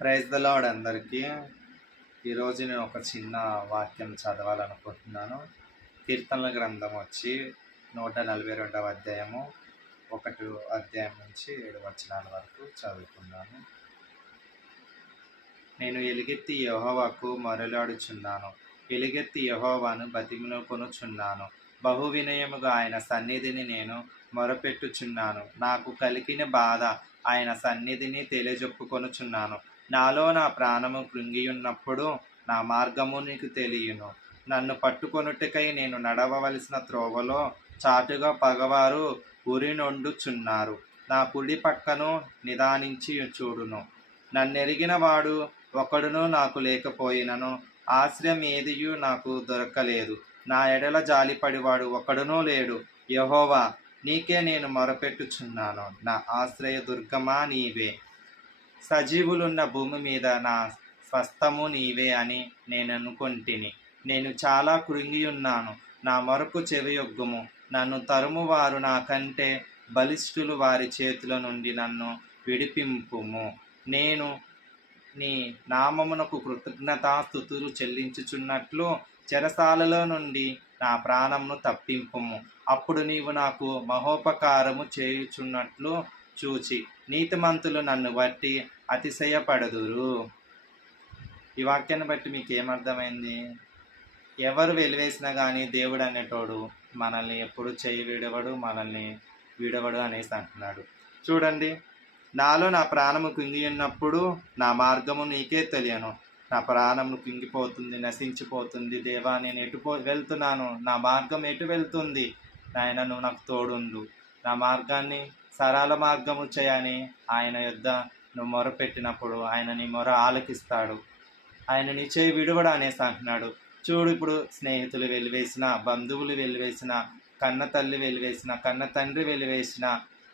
Praise the lord అందరికీ. ఈరోజు నేను ఒక చిన్న వాక్యం చదవాలనుకుంటున్నాను. కీర్తనల గ్రంథం వచ్చి 142వ అధ్యాయము 1 అధ్యాయం నుంచి 7 వచనాల వరకు చదువుకున్నాను. నేను ఎలుగెత్తి యెహోవాకు మొరలాడుచున్నాను, ఎలుగెత్తి యెహోవాను బతిమిలాడుకొనుచున్నాను. బహు వినయముగా ఆయన సన్నిధిని నేను మొరపెట్టుచున్నాను. నాకు కలిగిన బాధ ఆయన సన్నిధిని తెలియజెప్పుకొనుచున్నాను. నాలో నా ప్రాణము కృంగియున్నప్పుడు నా మార్గము నీకు తెలియను. నన్ను పట్టుకొనుటకై నేను నడవవలసిన త్రోవలో చాటుగా పగవారు ఉరినొండుచున్నారు. నా కుడి పక్కను నిదానించి చూడును. నన్నెరిగిన వాడు ఒకడును నాకు లేకపోయినను ఆశ్రయం ఏదియు నాకు దొరకలేదు. నా ఎడల జాలిపడివాడు ఒకడునూ లేడు. యెహోవా, నీకే నేను మొరపెట్టుచున్నాను. నా ఆశ్రయ దుర్గమా నీవే. సజీవులున్న భూమి మీద నా స్వస్థము నీవే అని నేను అనుకొంటిని. నేను చాలా కృంగియున్నాను. నా మొరకు చెవియొగ్గుము. నన్ను తరుమువారు నాకంటే బలిష్ఠులు, వారి చేతుల నుండి నన్ను విడిపింపుము. నేను నీ నామమునకు కృతజ్ఞతాస్తుతులు చెల్లించుచున్నట్లు చెరసాలలో నుండి నా ప్రాణమును తప్పింపుము. అప్పుడు నీవు నాకు మహోపకారము చేయుచున్నట్లు చూచి నీతిమంతులు నన్ను బట్టి అతిశయపడదురు. ఈ వాక్యాన్ని బట్టి మీకు ఏమర్థమైంది? ఎవరు వెలివేసినా కానీ దేవుడు అనేటోడు మనల్ని ఎప్పుడు చేయి విడవడు, మనల్ని విడవడు అనేసి అంటున్నాడు. చూడండి, నాలో నా ప్రాణము కుంగి ఉన్నప్పుడు నా మార్గము నీకే తెలియను. నా ప్రాణము కుంగిపోతుంది, నశించిపోతుంది. దేవా, నేను ఎటు వెళ్తున్నాను? నా మార్గం ఎటు వెళ్తుంది? నాయన, నువ్వు నాకు తోడుండు. నా మార్గాన్ని సరళ మార్గము చేయని ఆయన యొద్ద నువ్వు మొరపెట్టినప్పుడు ఆయన నీ మొర ఆలకిస్తాడు. ఆయన నీ చేయి విడువడు అనేసి అంటున్నాడు. చూడు, ఇప్పుడు స్నేహితులు వెలివేసిన, బంధువులు వెలివేసిన, కన్న తల్లి వెలివేసిన, కన్న తండ్రి వెలివేసిన,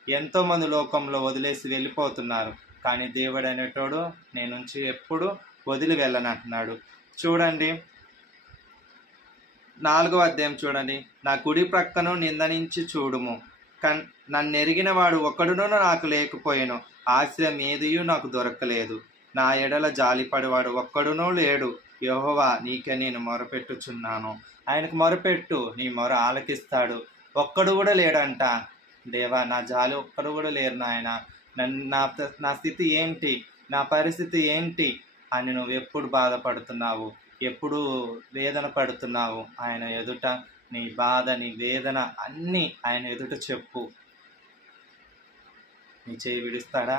ఎంతోమంది లోకంలో వదిలేసి వెళ్ళిపోతున్నారు. కానీ దేవుడు అనేటోడు నేను నుంచి ఎప్పుడు వదిలి వెళ్ళనంటున్నాడు. చూడండి, 4వ అధ్యాయం చూడండి. నా కుడి ప్రక్కను నిందనించి చూడుము. నన్నెరిగిన వాడు ఒకడునూ నాకు లేకపోయాను. ఆశ్రయం ఏదియూ నాకు దొరకలేదు. నా ఎడల జాలిపడివాడు ఒక్కడునూ లేడు. యెహోవా, నీకే నేను మొరపెట్టుచున్నాను. ఆయనకు మొరపెట్టు, నీ మొర ఆలకిస్తాడు. ఒక్కడు కూడా లేడంట. దేవా, నా జాలి ఒక్కడు కూడా లేరు నాయన. నా స్థితి ఏంటి, నా పరిస్థితి ఏంటి అని నువ్వు ఎప్పుడు బాధపడుతున్నావు, ఎప్పుడు వేదన పడుతున్నావు, ఆయన ఎదుట నీ బాధ, నీ వేదన అన్నీ ఆయన ఎదుట చెప్పు. నీ చేయి విడుస్తాడా?